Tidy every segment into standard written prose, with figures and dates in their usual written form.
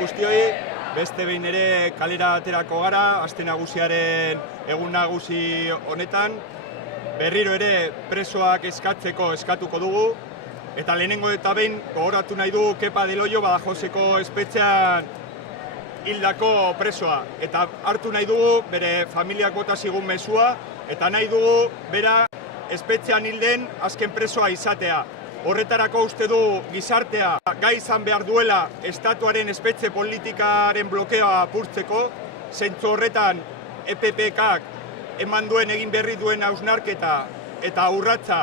Guztioi, beste behin ere kalera aterako gara, aste nagusiaren egun nagusi honetan. Berriro ere presoak eskatuko dugu, eta lehenengo eta behin gogoratu nahi du Kepa del Hoyo Badajoseko espetxean hildako presoa. Eta hartu nahi dugu bere familiak bota zigun mezua, eta nahi dugu bera espetxean hilden azken presoa izatea. Horretarako uste du gizartea gai izan behar duela estatuaren espetxe politikaren blokeoa apurtzeko, zentzu horretan EPPKak eman duen egin berri duen hausnarketa eta urratsa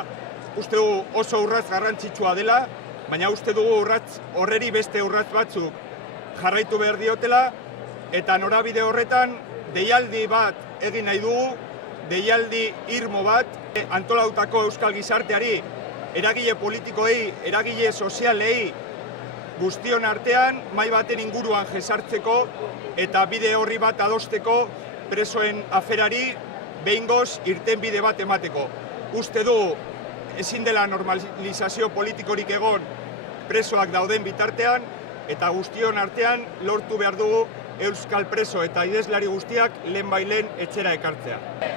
uste du oso urrats garrantzitsua dela, baina uste dugu urrats horreri beste urrats batzuk jarraitu behar diotela, eta norabide horretan deialdi bat egin nahi dugu, deialdi irmo bat antolautako euskal gizarteari, eragile politikoei, eragile sozialei, guztion artean, mahai baten inguruan jesartzeko eta bide horri bat adosteko presoen aferari behingoz irtenbide bat emateko. Uste du ezin dela normalizazio politikorik egon presoak dauden bitartean, eta guztion artean lortu behar dugu euskal preso eta idazlari guztiak lehenbailen etxera ekartzea.